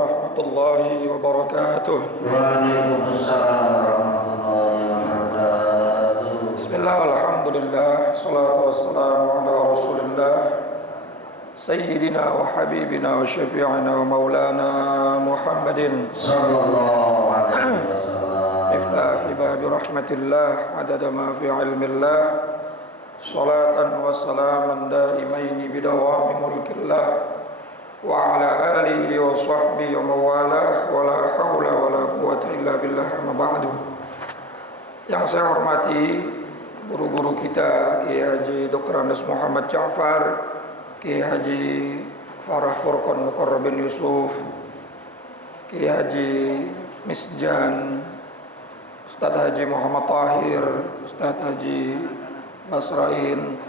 warahmatullahi wabarakatuh. Waalaikumsalam warahmatullahi wabarakatuh. Bismillah, alhamdulillah, salatu wassalamu ala rasulillah Sayyidina wa habibina wa syafi'ina wa maulana Muhammadin Sallallahu alaihi wasallam. Iftahi babi rahmatillah adada ma fi ilmillah salatan wa salaman daimaini bidawami mulkillah wa ala alihi wa sahbihi wa mawalah wa la hawla wa la quwata illa billah amma ba'du. Yang saya hormati guru-guru kita, Kiai Haji Dr. Andes Muhammad Ja'far, Kiai Haji Farah Furqan Muqarrabin Yusuf, Kiai Haji Misjan, Ustadz Haji Muhammad Tahir, Ustadz Haji Basrain,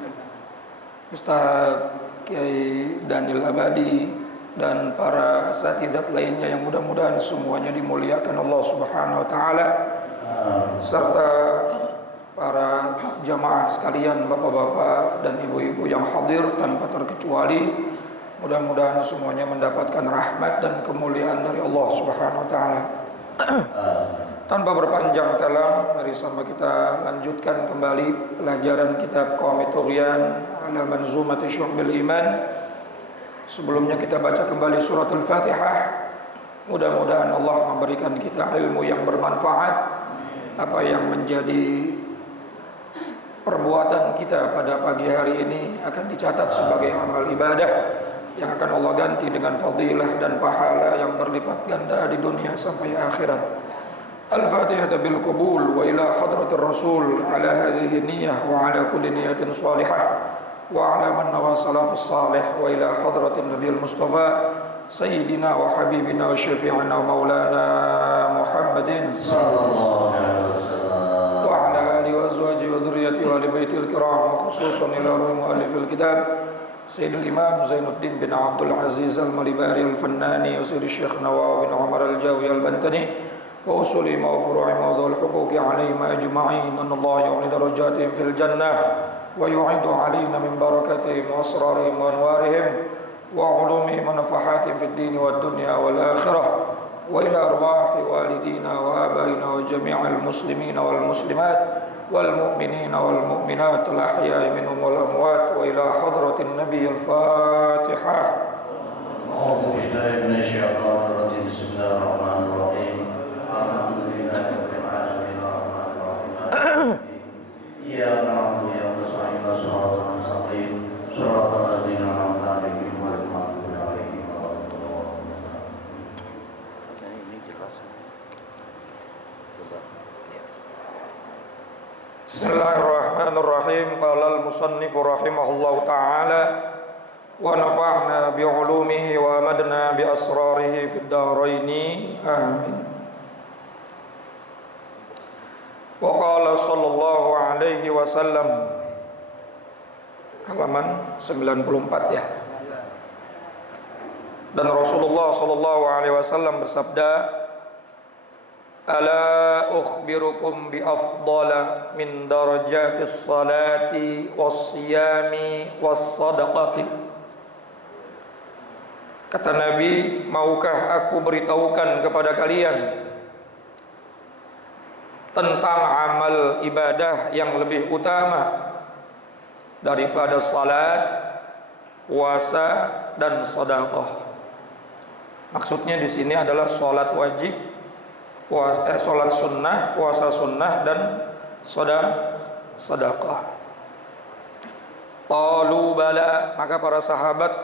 Ustadz Kiai Daniel Abadi, dan para asatidzat lainnya yang mudah-mudahan semuanya dimuliakan Allah Subhanahu wa taala, serta para jamaah sekalian, bapak-bapak dan ibu-ibu yang hadir tanpa terkecuali. Mudah-mudahan semuanya mendapatkan rahmat dan kemuliaan dari Allah Subhanahu wa taala. Tanpa berpanjang kalam, mari sama kita lanjutkan kembali pelajaran kitab Qawmi Tughyan ala Manzumati Syu'bil Iman. Sebelumnya kita baca kembali suratul Fatihah. Mudah-mudahan Allah memberikan kita ilmu yang bermanfaat. Apa yang menjadi perbuatan kita pada pagi hari ini akan dicatat sebagai amal ibadah yang akan Allah ganti dengan fadilah dan pahala yang berlipat ganda di dunia sampai akhirat. Al-Fatihah bil qabul wa ila hadratir Rasul ala hadhihi niyyah wa ala kulli niyatin salihah wa ala man nawa salafus salih wa ila hadratin Nabiyil Mustafa Sayyidina wa habibina wa syafi'ina wa maulana Muhammadin Sallallahu alaihi wasallam. wa ala alihi wa azwajihi wa dhurriyyatihi wa ali baitil kiram, wa khususan ila ruhi muallifil kitab Sayyidul Imam Zainuddin bin Abdul Aziz Al-Malibari Al-Fannani wa Sayyid Syekh Nawawi bin Umar Al-Jawi Al-Bantani wa usulihim wa furu'ihim wa dhul huquqi alaihim ajma'in. Allah yu'li darajatihim fil jannah wa yu'idu alaina min barakatihim wa asrarihim wa anwarihim wa ulumihim wa nafahatihim fid dini wad dunya wal akhirah wa ila arwahi walidina wa abaina wa jami'al muslimina wal muslimat wal mu'minina wal mu'minat al ahya'i minhum wal amwat wa ila hadratin nabiyil Fatihah. A'udzu billahi minasyaitonir rajim. Bismillahirrahmanirrahim. Alhamdulillahirabbil alamin arrahmanir rahim. Iyyaka na'budu wa iyyaka nasta'in shiratal mustaqim shiratal ladzina an'amta 'alaihim ghairil maghdubi 'alaihim waladdallin. Ini jelas. Coba. Bismillahirrahmanirrahim. Qala al-musannif rahimahullahu ta'ala wa nafa'na bi'ulumihi wa amadna bi asrarihi fid dharaini amin. Wa qala sallallahu alaihi wasallam, halaman 94 ya. Dan Rasulullah sallallahu alaihi wasallam bersabda, ala ukhbirukum bi afdala min darajatis salati was siyami was sadaqati. Kata Nabi, maukah aku beritahukan kepada kalian tentang amal ibadah yang lebih utama daripada salat, puasa dan sedekah. Maksudnya di sini adalah salat wajib, salat sunnah, puasa sunnah dan sedekah. Qalu bala, maka para sahabat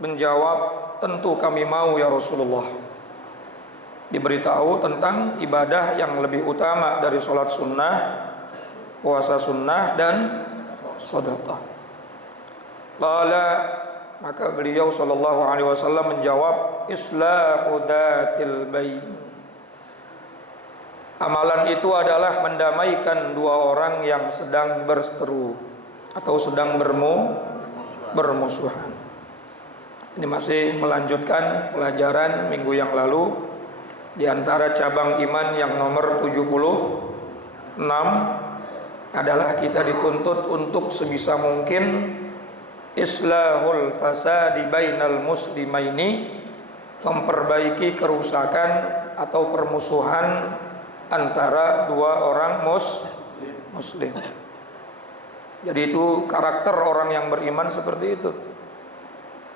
menjawab, tentu kami mau ya Rasulullah. Diberitahu tentang ibadah yang lebih utama dari salat sunnah, puasa sunnah dan sedekah. Qala, maka beliau sallallahu alaihi wasallam menjawab, islahu dzatil bain. Amalan itu adalah mendamaikan dua orang yang sedang berseteru atau sedang bermusuhan. Ini masih melanjutkan pelajaran minggu yang lalu. Di antara cabang iman yang nomor 76 adalah kita dituntut untuk sebisa mungkin islahul fasadi bainal muslimaini memperbaiki kerusakan atau permusuhan antara dua orang muslim. Jadi itu karakter orang yang beriman seperti itu.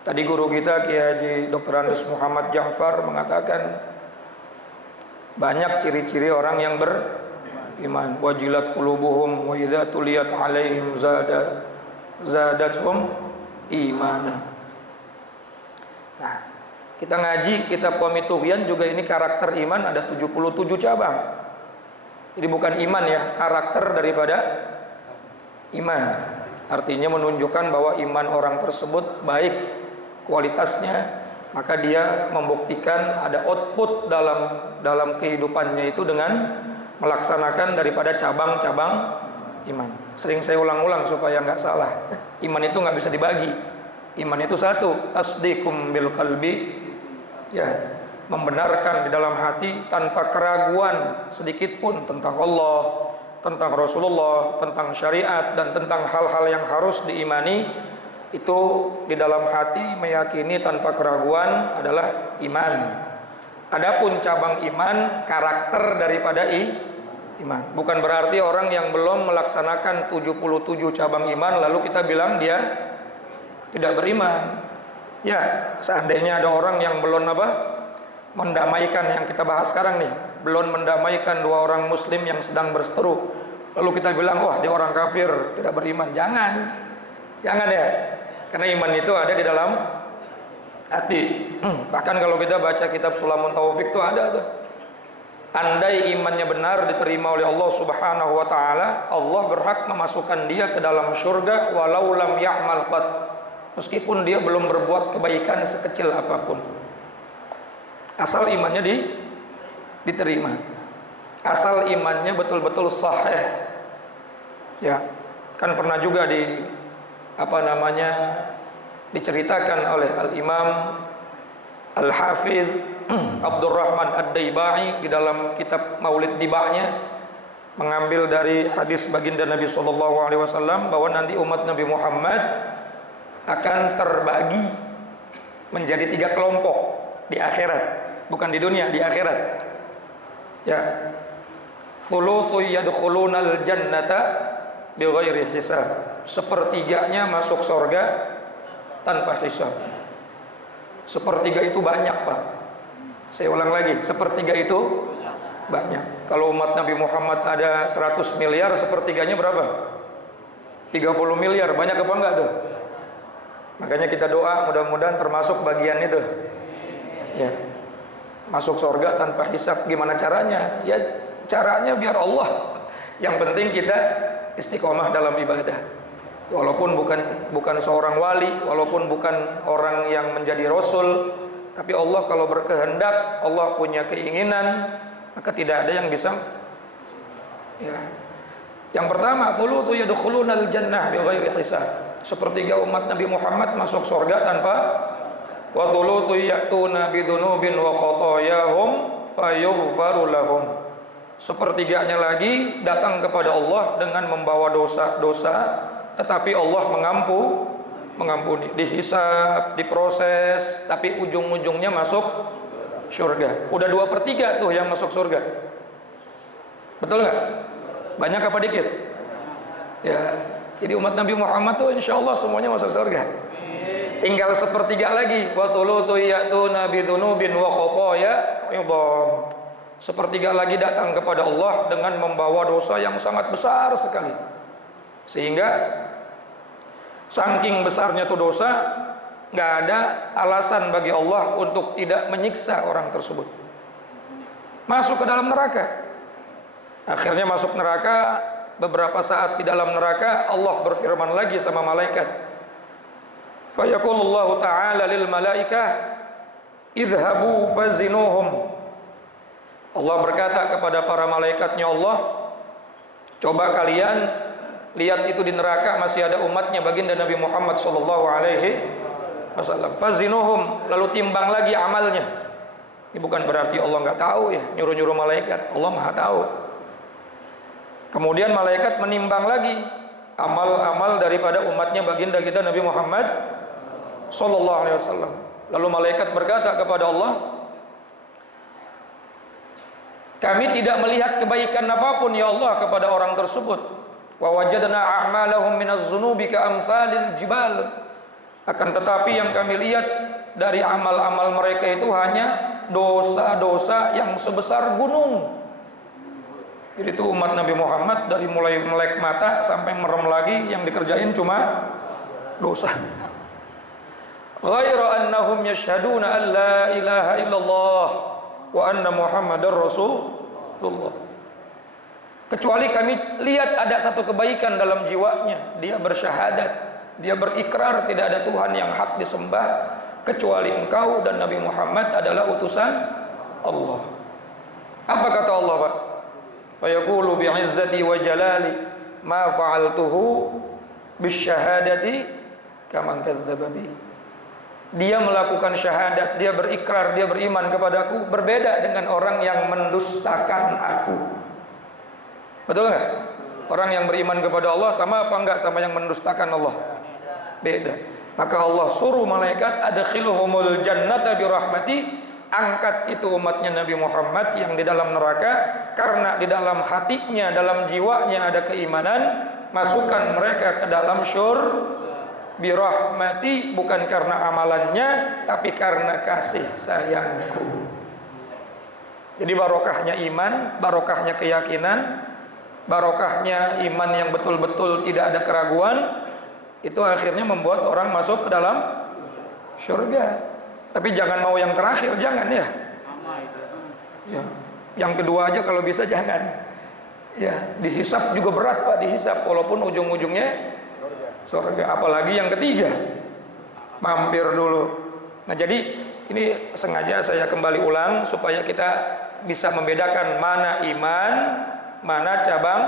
Tadi guru kita Kiai Haji Dr. Andes Muhammad Ja'far mengatakan banyak ciri-ciri orang yang beriman. Wajilat qulubuhum wa idza tuliyat alaihim zadathum imana. Nah, kita ngaji kitab Qomituhyan juga ini karakter iman ada 77 cabang. Jadi bukan iman ya, karakter daripada iman. Artinya menunjukkan bahwa iman orang tersebut baik kualitasnya, maka dia membuktikan ada output dalam kehidupannya itu dengan melaksanakan daripada cabang-cabang iman. Sering saya ulang-ulang supaya nggak salah. Iman itu nggak bisa dibagi. Iman itu satu, tasdiqum bil qalbi, ya, membenarkan di dalam hati tanpa keraguan sedikit pun tentang Allah, tentang Rasulullah, tentang syariat, dan tentang hal-hal yang harus diimani. Itu di dalam hati meyakini tanpa keraguan adalah iman. Adapun cabang iman, karakter daripada iman. Bukan berarti orang yang belum melaksanakan 77 cabang iman lalu kita bilang dia tidak beriman. Ya, seandainya ada orang yang belum mendamaikan yang kita bahas sekarang nih, belum mendamaikan dua orang muslim yang sedang berseteru, lalu kita bilang wah dia orang kafir, tidak beriman. Jangan ya. Karena iman itu ada di dalam hati. Bahkan kalau kita baca kitab Sulamun Taufik itu ada tuh. Andai imannya benar diterima oleh Allah Subhanahu wa taala, Allah berhak memasukkan dia ke dalam surga walau lam ya'mal qat. Meskipun dia belum berbuat kebaikan sekecil apapun. Asal imannya diterima. Asal imannya betul-betul sahih. Ya, kan pernah juga diceritakan oleh Al-Imam Al-Hafidh Abdurrahman Ad-Daibai di dalam kitab Maulid Diba'nya, mengambil dari hadis baginda Nabi SAW bahwa nanti umat Nabi Muhammad akan terbagi menjadi 3 kelompok di akhirat, bukan di dunia, di akhirat. Ya, thuluthu yadkhulunal jannata bighairi hisab. Sepertiganya masuk surga tanpa hisab. Sepertiga itu banyak, Pak. Saya ulang lagi, sepertiga itu banyak. Kalau umat Nabi Muhammad ada 100 miliar, sepertiganya berapa? 30 miliar, banyak apa enggak tuh? Makanya kita doa mudah-mudahan termasuk bagian itu. Ya. Masuk surga tanpa hisab. Gimana caranya? Ya caranya biar Allah. Yang penting kita istiqomah dalam ibadah. Walaupun bukan seorang wali, walaupun bukan orang yang menjadi rasul, tapi Allah kalau berkehendak, Allah punya keinginan, maka tidak ada yang bisa. Ya. Yang pertama, thuluthu yadkhulunal jannah bighairi hisab. Sepertiga umat Nabi Muhammad masuk surga tanpa, wa thuluthu ya'tuna bidunubin wa khotoyahum fayughfaru lahum. Sepertiganya lagi datang kepada Allah dengan membawa dosa-dosa, tetapi Allah mengampuni, dihisab, diproses, tapi ujung-ujungnya masuk surga. Udah 2/3 tuh yang masuk surga. Betul nggak? Banyak apa dikit? Ya, jadi umat Nabi Muhammad tuh insya Allah semuanya masuk surga. Tinggal 1/3 lagi. Wa thuluthu ya'tuna bidunubin wa khotoya idham. 1/3 lagi datang kepada Allah dengan membawa dosa yang sangat besar sekali. Sehingga saking besarnya tuh dosa, nggak ada alasan bagi Allah untuk tidak menyiksa orang tersebut. Masuk ke dalam neraka. Akhirnya masuk neraka, beberapa saat di dalam neraka Allah berfirman lagi sama malaikat. Fayaqulullahu ta'ala lil malaikah idhabu fazinuhum. Allah berkata kepada para malaikatnya, Allah, coba kalian lihat itu di neraka masih ada umatnya baginda Nabi Muhammad sallallahu alaihi wasallam. Fazinuhum, lalu timbang lagi amalnya. Ini bukan berarti Allah nggak tahu ya, nyuruh-nyuruh malaikat. Allah Maha tahu. Kemudian malaikat menimbang lagi amal-amal daripada umatnya baginda kita Nabi Muhammad sallallahu alaihi wasallam. Lalu malaikat berkata kepada Allah, kami tidak melihat kebaikan apapun ya Allah kepada orang tersebut. Wa wajadna a'malahum minaz zunubi ka'amthalil jibal. Akan tetapi yang kami lihat dari amal-amal mereka itu hanya dosa-dosa yang sebesar gunung. Jadi itu umat Nabi Muhammad dari mulai melek mata sampai merem lagi yang dikerjain cuma dosa. Ghaira annahum yashhaduna an la ilaha illallah wa anna Muhammadar Rasulullah. Kecuali kami lihat ada satu kebaikan dalam jiwanya, dia bersyahadat, dia berikrar tidak ada Tuhan yang hak disembah kecuali Engkau dan Nabi Muhammad adalah utusan Allah. Apa kata Allah, Pak? Fa yaqulu bi'izzati wa jalali ma fa'altuhu bisyahadati kama kadzdzaba bi. Dia melakukan syahadat, dia berikrar, dia beriman kepadaku, berbeda dengan orang yang mendustakan aku. Betul nggak? Orang yang beriman kepada Allah sama apa enggak sama yang mendustakan Allah? Beda. Maka Allah suruh malaikat adkhiluhumul jannata birahmati, angkat itu umatnya Nabi Muhammad yang di dalam neraka karena di dalam hatinya, dalam jiwanya ada keimanan, masukkan mereka ke dalam syurga birahmati, bukan karena amalannya tapi karena kasih sayangku. Jadi barokahnya iman, barokahnya keyakinan, barokahnya iman yang betul-betul tidak ada keraguan, itu akhirnya membuat orang masuk ke dalam surga. Tapi jangan mau yang terakhir, jangan ya. Yang kedua aja kalau bisa jangan. Ya, dihisap juga berat Pak, dihisap walaupun ujung-ujungnya surga. Apalagi yang ketiga, mampir dulu. Nah jadi ini sengaja saya kembali ulang supaya kita bisa membedakan mana iman, mana cabang.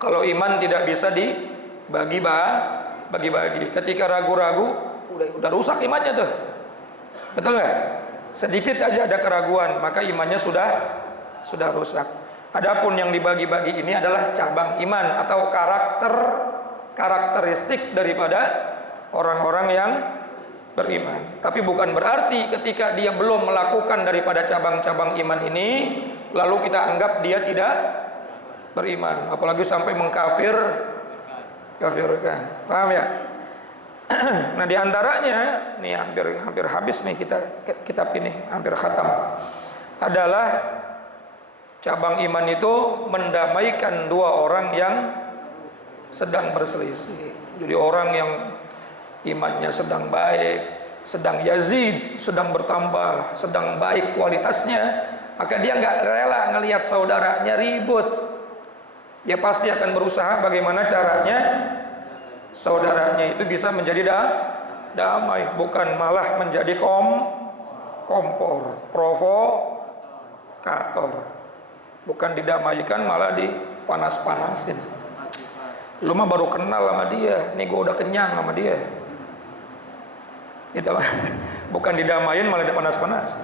Kalau iman tidak bisa dibagi-bagi. Ketika ragu-ragu, udah rusak imannya tuh. Betul nggak? Sedikit aja ada keraguan, maka imannya sudah rusak. Adapun yang dibagi-bagi ini adalah cabang iman atau karakteristik daripada orang-orang yang beriman. Tapi bukan berarti ketika dia belum melakukan daripada cabang-cabang iman ini lalu kita anggap dia tidak beriman, apalagi sampai mengkafirkan. Paham ya? Nah diantaranya nih hampir habis nih kitab ini, hampir khatam, adalah cabang iman itu mendamaikan dua orang yang sedang berselisih. Jadi orang yang imannya sedang baik, sedang yazid, sedang bertambah, sedang baik kualitasnya, maka dia nggak rela ngelihat saudaranya ribut. Dia pasti akan berusaha bagaimana caranya saudaranya itu bisa menjadi damai, bukan malah menjadi kompor, provokator. Bukan didamaikan, malah dipanas-panasin. Lu mah baru kenal sama dia, nih gue udah kenyang sama dia. Gitu, bukan didamain malah dipanas-panas.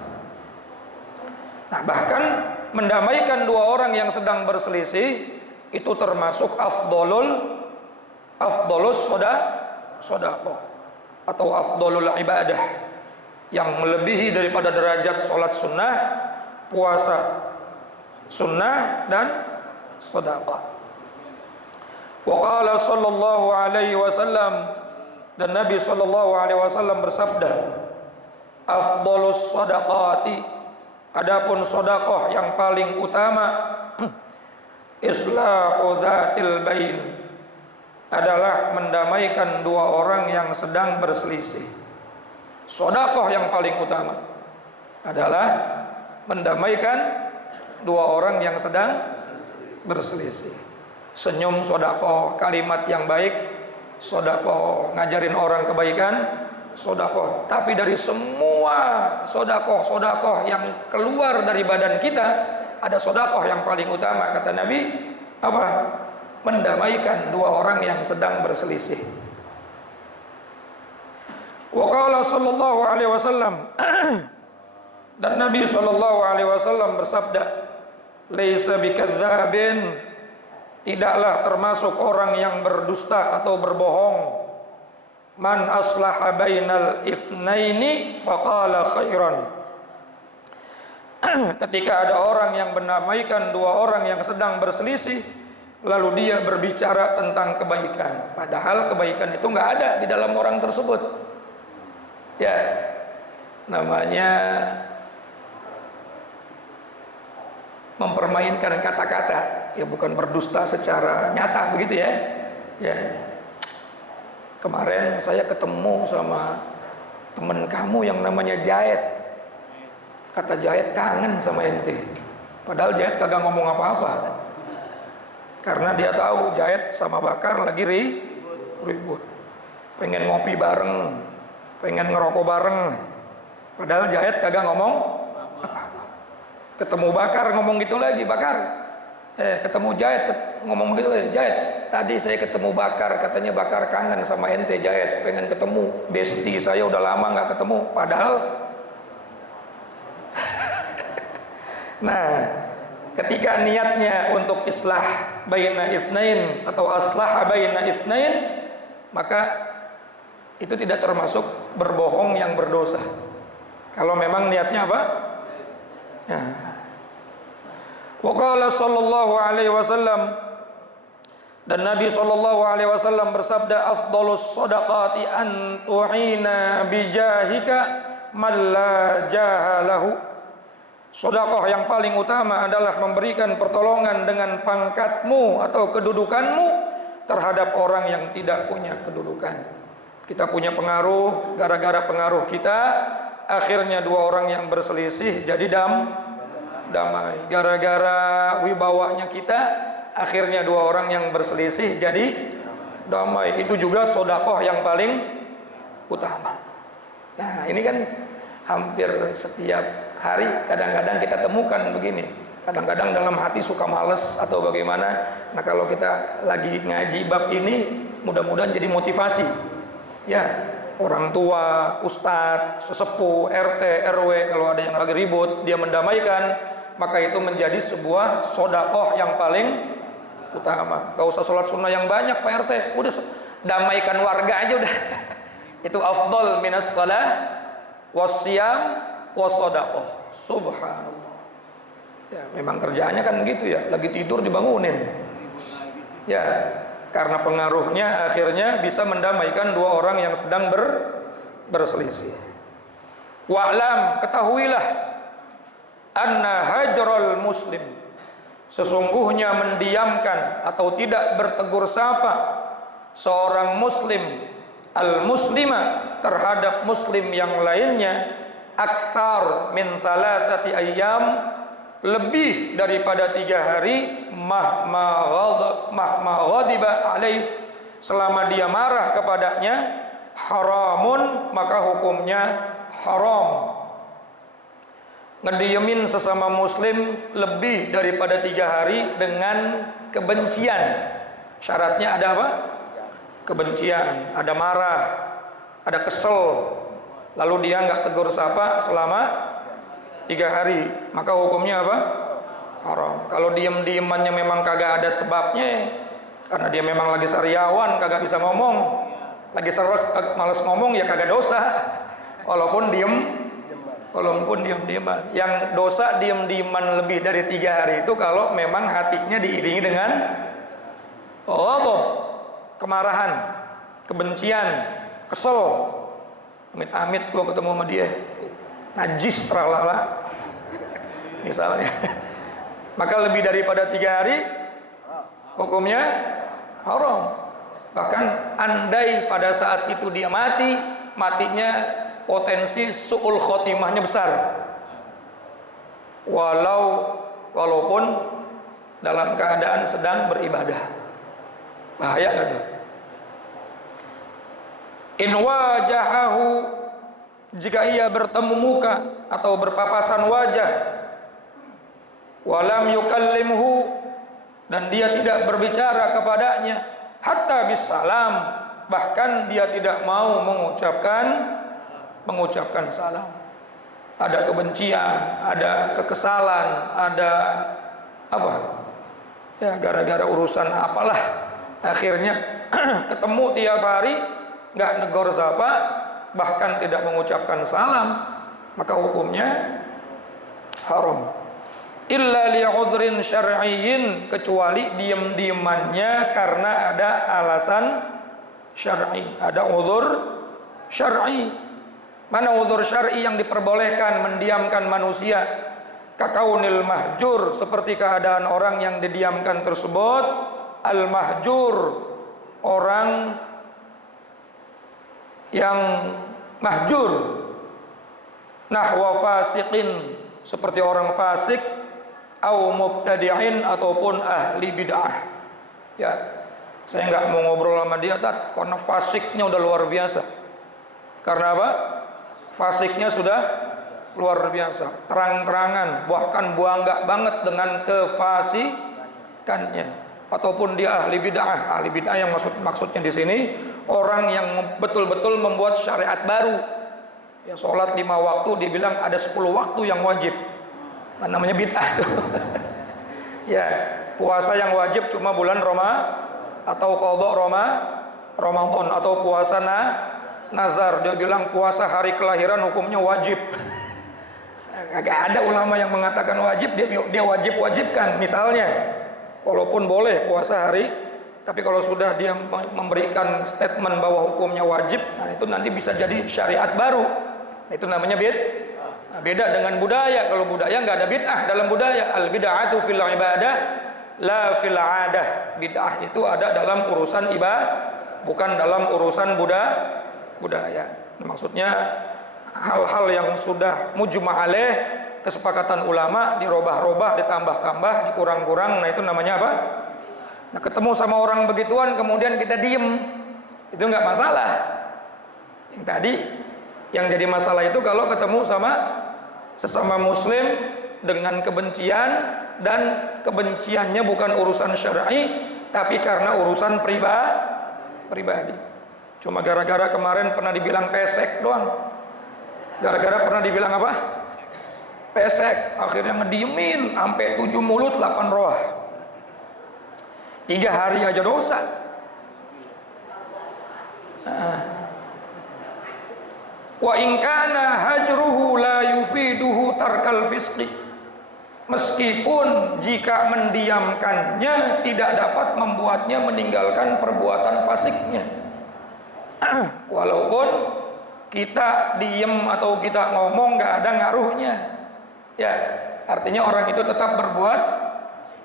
Nah bahkan mendamaikan dua orang yang sedang berselisih itu termasuk afdolus sodaqah atau afdolul ibadah, yang melebihi daripada derajat sholat sunnah, puasa sunnah dan sedekah. Wa qala sallallahu alaihi wasallam, dan Nabi sallallahu alaihi wasallam bersabda, afdhalus shadaqati, adapun sedekah yang paling utama, islahu dzatil bain, adalah mendamaikan dua orang yang sedang berselisih. Sedekah yang paling utama adalah mendamaikan dua orang yang sedang berselisih. Senyum sedekah, kalimat yang baik sedekah, ngajarin orang kebaikan sedekah. Tapi dari semua sedekah yang keluar dari badan kita, ada sedekah yang paling utama, kata Nabi, apa? Mendamaikan dua orang yang sedang berselisih. Wa qala sallallahu alaihi wasallam, dan Nabi sallallahu alaihi wasallam bersabda, laisa bikadzabin, tidaklah termasuk orang yang berdusta atau berbohong, man aslaha bainal itsnaini faqala khairan. Ketika ada orang yang mendamaikan dua orang yang sedang berselisih, lalu dia berbicara tentang kebaikan, padahal kebaikan itu nggak ada di dalam orang tersebut. Ya, namanya mempermainkan kata-kata, ya bukan berdusta secara nyata begitu ya. Ya. Kemarin saya ketemu sama temen kamu yang namanya Jahit. Kata Jahit kangen sama ente. Padahal Jahit kagak ngomong apa-apa. Karena dia tahu Jahit sama Bakar lagi ribut. Pengen ngopi bareng, pengen ngerokok bareng. Padahal Jahit kagak ngomong apa-apa. Ketemu Bakar ngomong gitu lagi, Bakar. Ketemu Jahit ngomong gitu lagi, Jahit. Tadi saya ketemu Bakar, katanya Bakar kangen sama ente Jahit, pengen ketemu. Besti saya udah lama nggak ketemu. Padahal nah, ketika niatnya untuk islah baina itsnain atau aslah baina itsnain, maka itu tidak termasuk berbohong yang berdosa. Kalau memang niatnya apa? Ya. Wa qala sallallahu alaihi wasallam, dan Nabi sallallahu alaihi wasallam bersabda, afdhalus shadaqati an tu'ina bijahika man la jahalahu. Sedekah yang paling utama adalah memberikan pertolongan dengan pangkatmu atau kedudukanmu terhadap orang yang tidak punya kedudukan. Kita punya pengaruh, gara-gara pengaruh kita akhirnya dua orang yang berselisih jadi damai. Gara-gara wibawanya kita akhirnya dua orang yang berselisih jadi damai. Itu juga sedekah yang paling utama. Nah, ini kan hampir setiap hari kadang-kadang kita temukan begini. Kadang-kadang dalam hati suka males atau bagaimana. Nah, kalau kita lagi ngaji bab ini, mudah-mudahan jadi motivasi. Ya, orang tua, ustadz, sesepuh, RT, RW, kalau ada yang lagi ribut, dia mendamaikan, maka itu menjadi sebuah sedekah yang paling utama. Gak usah sholat sunnah yang banyak Pak RT, udah damaikan warga aja udah. Itu afdal minas shalah wasyam wasadaqah. Subhanallah. Ya, memang kerjaannya kan begitu ya, lagi tidur dibangunin. Ya, karena pengaruhnya akhirnya bisa mendamaikan dua orang yang sedang berselisih. Wa'lam, ketahuilah, anna hajral muslim, sesungguhnya mendiamkan atau tidak bertegur sapa seorang muslim al-muslima terhadap muslim yang lainnya, akthar min thalathati ayyam, lebih daripada 3 hari, mahma ghadiba alaih, selama dia marah kepadanya, haramun, maka hukumnya haram. Ngediemin sesama muslim lebih daripada 3 hari dengan kebencian. Syaratnya ada apa? Kebencian, ada marah, ada kesel, lalu dia nggak tegur sapa selama 3 hari, maka hukumnya apa? Haram. Kalau diem-diemannya memang kagak ada sebabnya, karena dia memang lagi sariawan, kagak bisa ngomong, lagi serak, malas ngomong, ya kagak dosa. Walaupun diem-dieman. Yang dosa diem-dieman lebih dari 3 hari itu kalau memang hatinya diiringi dengan ghadab, kemarahan, kebencian, kesel. Amit-amit gua ketemu sama dia, najis tralala misalnya, maka lebih daripada 3 hari hukumnya haram. Bahkan andai pada saat itu dia matinya potensi su'ul khotimahnya besar, walaupun dalam keadaan sedang beribadah. Bahaya nggak tuh? In wajahahu, jika ia bertemu muka atau berpapasan wajah, walam yukallimhu, dan dia tidak berbicara kepadanya, hatta bisalam, bahkan dia tidak mau mengucapkan salam. Ada kebencian, ada kekesalan, ada apa? Ya gara-gara urusan apalah, akhirnya ketemu tiap hari nggak negor sapa, bahkan tidak mengucapkan salam, maka hukumnya haram. Illa li'udhrin syar'iyyin, kecuali diam-diamannya karena ada alasan syar'i, ada uzur syar'i. Mana uzur syar'i yang diperbolehkan mendiamkan manusia? Kakaunil mahjur, seperti keadaan orang yang didiamkan tersebut. Al mahjur, orang yang mahjur. Nahwa fasiqin, seperti orang fasik. Au mubtadi'in, ataupun ahli bid'ah. Ya, saya nggak mau ngobrol sama dia karena fasiknya udah luar biasa. Karena apa? Fasiknya sudah luar biasa, terang-terangan, bahkan bangga banget dengan kefasikannya. Ataupun dia ahli bid'ah. Ahli bid'ah yang maksudnya di sini orang yang betul-betul membuat syariat baru. Ya, sholat 5 waktu dibilang ada 10 waktu yang wajib. Nah, namanya bid'ah tuh. Ya, puasa yang wajib cuma bulan atau qadha Ramadan, atau puasa nazar. Dia bilang puasa hari kelahiran hukumnya wajib. Agak ada ulama yang mengatakan wajib, dia wajibkan. Misalnya, walaupun boleh puasa hari, tapi kalau sudah dia memberikan statement bahwa hukumnya wajib, nah itu nanti bisa jadi syariat baru. Nah, itu namanya Nah, beda dengan budaya. Kalau budaya nggak ada bid'ah dalam budaya. Al bid'atu fil ibadah la fil adah. Bid'ah itu ada dalam urusan ibadah, bukan dalam urusan budaya. Maksudnya hal-hal yang sudah mujma' alaih, kesepakatan ulama, dirobah-robah, ditambah-tambah, dikurang-kurang. Nah, itu namanya apa? Nah, ketemu sama orang begituan kemudian kita diem, itu nggak masalah. Yang tadi yang jadi masalah itu kalau ketemu sama sesama muslim dengan kebencian, dan kebenciannya bukan urusan syar'i tapi karena urusan pribadi. Cuma gara-gara kemarin pernah dibilang pesek doang. Gara-gara pernah dibilang apa? Pesek, akhirnya ngediemin sampai 7 mulut 8 roh. 3 hari aja dosa. Wa in kana hajruhu la yufiduhu tarkal fisqi. Meskipun jika mendiamkannya tidak dapat membuatnya meninggalkan perbuatan fasiknya. Walaupun kita diem atau kita ngomong nggak ada ngaruhnya. Ya, artinya orang itu tetap berbuat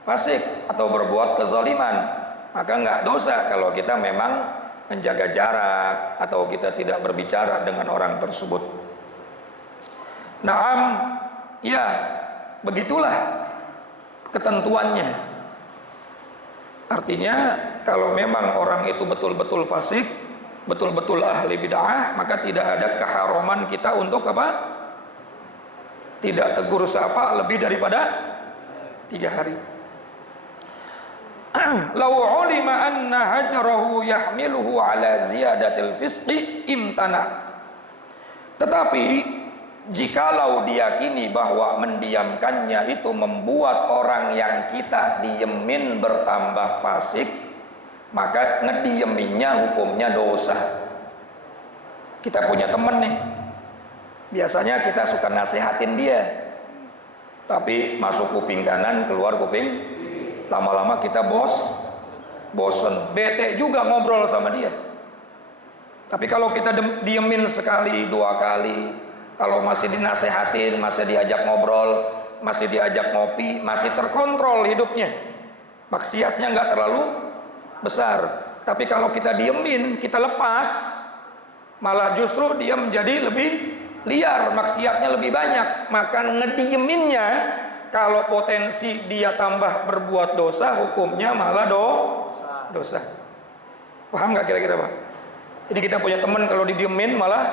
fasik atau berbuat kezaliman, maka nggak dosa kalau kita memang menjaga jarak atau kita tidak berbicara dengan orang tersebut. Naam, ya begitulah ketentuannya. Artinya kalau memang orang itu betul-betul fasik, betul-betul ahli bid'ah, maka tidak ada keharaman kita untuk apa? Tidak tegur sapa lebih daripada 3 hari. Lau ulima anna hajrahu yahmiluhu ala ziyadatil fisqi imtana. Tetapi jikalau diyakini bahwa mendiamkannya itu membuat orang yang kita diemin bertambah fasik, maka ngedieminnya hukumnya dosa. Kita punya temen nih, biasanya kita suka nasihatin dia, tapi masuk kuping kanan keluar kuping. Lama-lama kita bosen, bete juga ngobrol sama dia. Tapi kalau kita diemin sekali, 2 kali, kalau masih dinasehatin, masih diajak ngobrol, masih diajak ngopi, masih terkontrol hidupnya, maksiatnya nggak terlalu besar. Tapi kalau kita diemin, kita lepas, malah justru dia menjadi lebih liar, maksiatnya lebih banyak. Maka ngedieminnya, kalau potensi dia tambah berbuat dosa, hukumnya malah dosa. Paham nggak kira-kira, Pak? Jadi kita punya teman kalau didiemin malah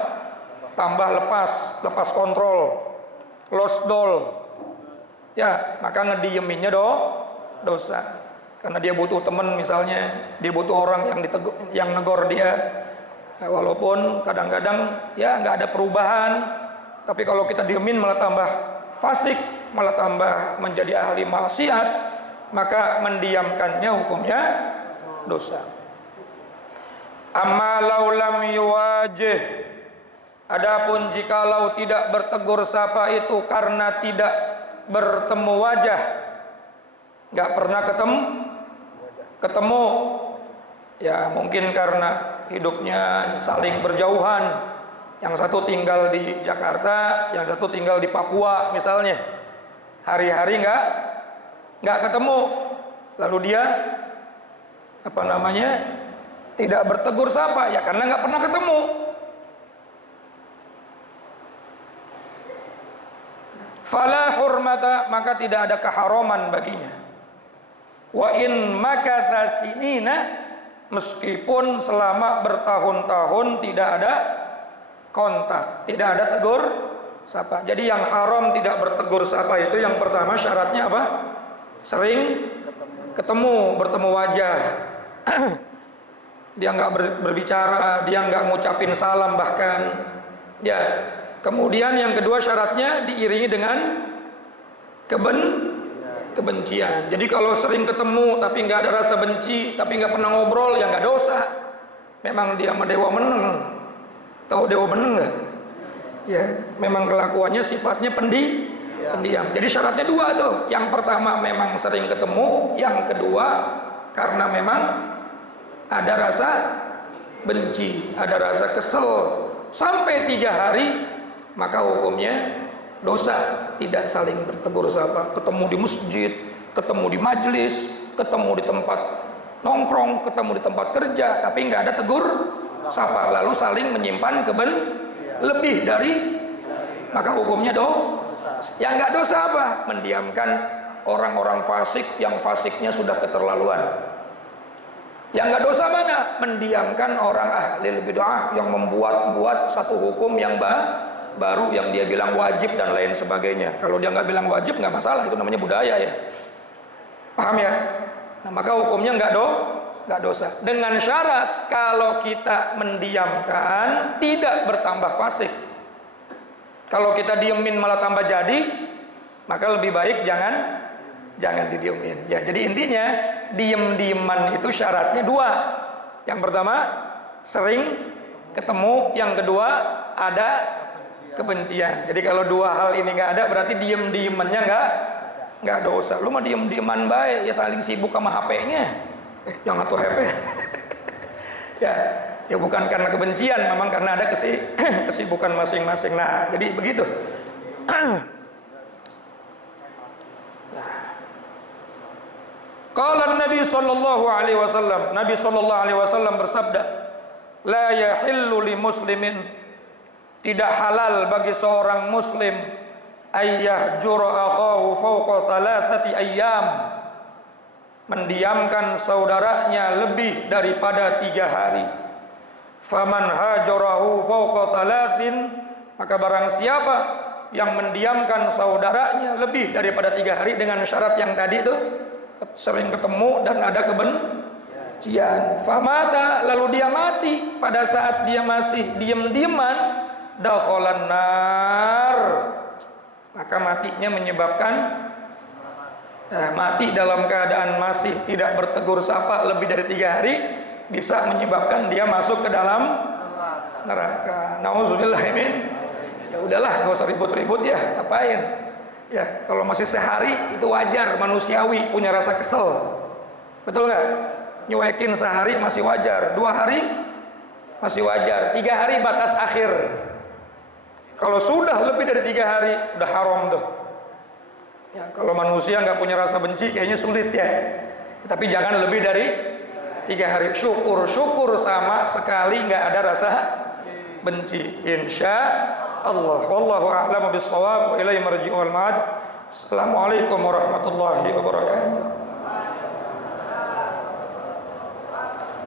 tambah lepas kontrol, lost doll. Ya, maka ngedieminnya dosa. Karena dia butuh teman, misalnya dia butuh orang yang negor dia. Walaupun kadang-kadang ya nggak ada perubahan, tapi kalau kita diemin malah tambah fasik, malah tambah menjadi ahli maksiat, maka mendiamkannya hukumnya dosa. Amma law lam yuwajih, adapun jikalau tidak bertegur sapa itu karena tidak bertemu wajah, nggak pernah ketemu, ya mungkin karena hidupnya saling berjauhan, yang satu tinggal di Jakarta, yang satu tinggal di Papua misalnya, hari-hari nggak ketemu, lalu dia tidak bertegur sapa, ya karena nggak pernah ketemu. Fala hurmata, maka tidak ada keharaman baginya. Wa in makatha sinina, meskipun selama bertahun-tahun tidak ada kontak, tidak ada tegur sapa. Jadi yang haram tidak bertegur sapa itu yang pertama syaratnya apa? Sering ketemu, bertemu wajah. Dia nggak berbicara, dia nggak ngucapin salam bahkan. Ya. Kemudian yang kedua syaratnya diiringi dengan kebencian. Jadi kalau sering ketemu tapi nggak ada rasa benci, tapi nggak pernah ngobrol, ya nggak dosa. Memang dia sama dewa meneng. Tahu dewa meneng nggak? Ya, memang kelakuannya sifatnya pendiam. Jadi syaratnya dua tuh. Yang pertama memang sering ketemu, yang kedua karena memang ada rasa benci, ada rasa kesel sampai 3 hari, maka hukumnya dosa, tidak saling bertegur sapa. Ketemu di masjid, ketemu di majelis, ketemu di tempat nongkrong, ketemu di tempat kerja, tapi nggak ada tegur sapa, lalu saling menyimpan lebih dari, maka hukumnya dosa. Yang nggak dosa apa? Mendiamkan orang-orang fasik yang fasiknya sudah keterlaluan. Yang nggak dosa mana? Mendiamkan orang ahli bid'ah yang membuat satu hukum yang baru yang dia bilang wajib dan lain sebagainya. Kalau dia nggak bilang wajib nggak masalah, itu namanya budaya ya. Paham ya? Nah, maka hukumnya nggak dosa. Dengan syarat kalau kita mendiamkan tidak bertambah fasik. Kalau kita diemin malah tambah jadi, maka lebih baik jangan didiemin. Ya, jadi intinya diem-dieman itu syaratnya 2. Yang pertama sering ketemu, yang kedua ada kebencian. Jadi kalau 2 hal ini nggak ada, berarti diem-diemannya nggak dosa. Lu mah diem-dieman baik, ya saling sibuk sama HP-nya. Jangan tuh HP. ya bukan karena kebencian, memang karena ada kesibukan masing-masing. Nah, jadi begitu. Qala Nabi sallallahu alaihi wasallam, Nabi sallallahu alaihi wasallam bersabda, la yahillu li muslimin, tidak halal bagi seorang muslim ayyahjura akhahu fawqa 3 ayyam, mendiamkan saudaranya lebih daripada 3 hari. Faman hajarahu fawqa 3, maka barang siapa yang mendiamkan saudaranya lebih daripada 3 hari dengan syarat yang tadi itu, sering ketemu dan ada kebencian, famata, lalu dia mati pada saat dia masih diem-dieman, dakhalan nar, maka matinya menyebabkan mati dalam keadaan masih tidak bertegur sapa lebih dari 3 hari bisa menyebabkan dia masuk ke dalam neraka. Nauzubillah min. Ya udahlah, nggak usah ribut-ribut ya, ngapain? Ya, kalau masih sehari itu wajar, manusiawi, punya rasa kesel. Betul nggak? Nyuekin sehari masih wajar, 2 hari masih wajar, 3 hari batas akhir. Kalau sudah lebih dari 3 hari, udah haram tuh. Ya, kalau manusia nggak punya rasa benci, kayaknya sulit ya. Tapi jangan lebih dari 3 hari. Syukur sama sekali nggak ada rasa benci. Insya Allah. Wallahu a'lamu bis-shawab wa ilaihi marji'ul ma'ad. Assalamualaikum warahmatullahi wabarakatuh.